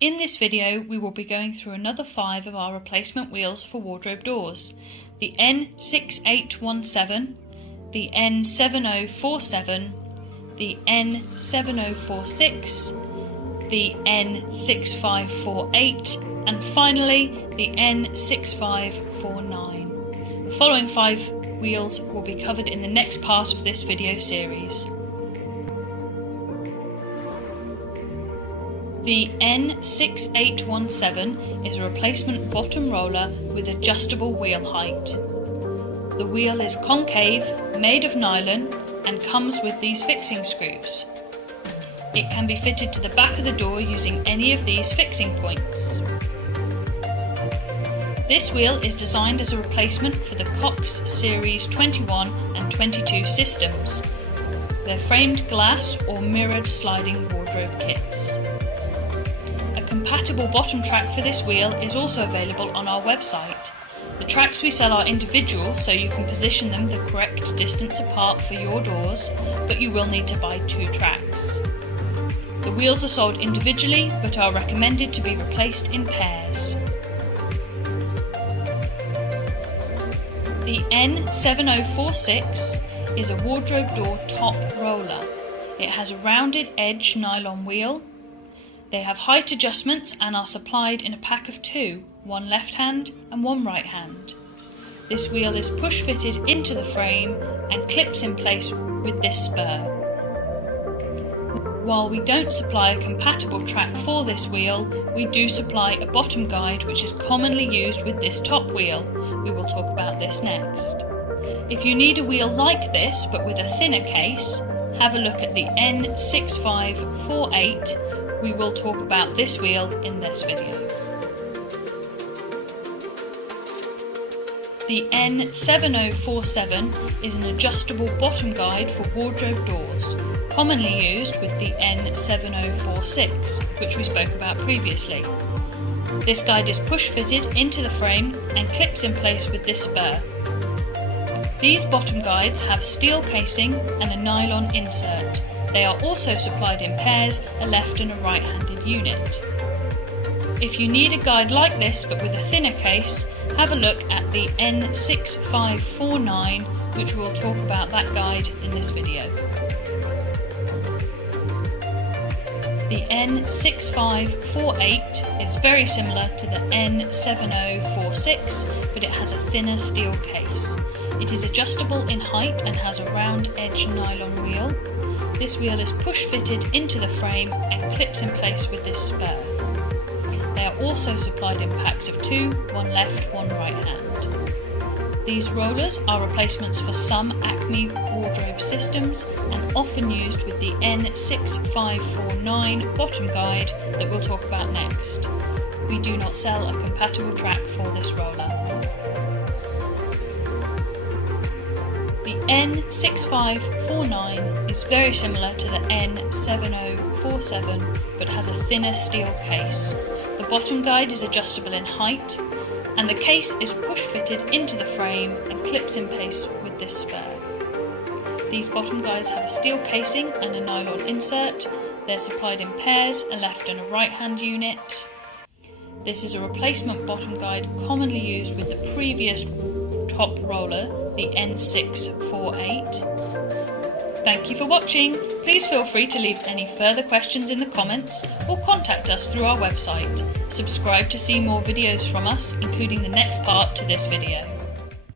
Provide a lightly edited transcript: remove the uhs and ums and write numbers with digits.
In this video we will be going through another 5 of our replacement wheels for wardrobe doors. The N6817, the N7047, the N7046, the N6548 and finally the N6549. The following 5 wheels will be covered in the next part of this video series. The N6817 is a replacement bottom roller with adjustable wheel height. The wheel is concave, made of nylon and comes with these fixing screws. It can be fitted to the back of the door using any of these fixing points. This wheel is designed as a replacement for the Cox Series 21 and 22 systems. They're framed glass or mirrored sliding wardrobe kits. A compatible bottom track for this wheel is also available on our website. The tracks we sell are individual, so you can position them the correct distance apart for your doors, but you will need to buy 2 tracks. The wheels are sold individually, but are recommended to be replaced in pairs. The N7046 is a wardrobe door top roller. It has a rounded edge nylon wheel. They have height adjustments and are supplied in a pack of 2, one left hand and one right hand. This wheel is push fitted into the frame and clips in place with this spur. While we don't supply a compatible track for this wheel, we do supply a bottom guide which is commonly used with this top wheel. We will talk about this next. If you need a wheel like this but with a thinner case, have a look at the N6548. We will talk about this wheel in this video. The N7047 is an adjustable bottom guide for wardrobe doors, commonly used with the N7046, which we spoke about previously. This guide is push fitted into the frame and clips in place with this spur. These bottom guides have steel casing and a nylon insert. They are also supplied in pairs, a left and a right-handed unit. If you need a guide like this but with a thinner case, have a look at the N6549, which we'll talk about that guide in this video. The N6548 is very similar to the N7046, but it has a thinner steel case. It is adjustable in height and has a round edge nylon wheel. This wheel is push fitted into the frame and clips in place with this spur. They are also supplied in packs of 2, one left, one right hand. These rollers are replacements for some Acme wardrobe systems and often used with the N6549 bottom guide that we'll talk about next. We do not sell a compatible track for this roller. The N6549 is very similar to the N7047 but has a thinner steel case. The bottom guide is adjustable in height and the case is push fitted into the frame and clips in place with this spur. These bottom guides have a steel casing and a nylon insert. They're supplied in pairs, a left and a right hand unit. This is a replacement bottom guide commonly used with the previous top roller, the N648. Thank you for watching. Please feel free to leave any further questions in the comments or contact us through our website. Subscribe to see more videos from us, including the next part to this video.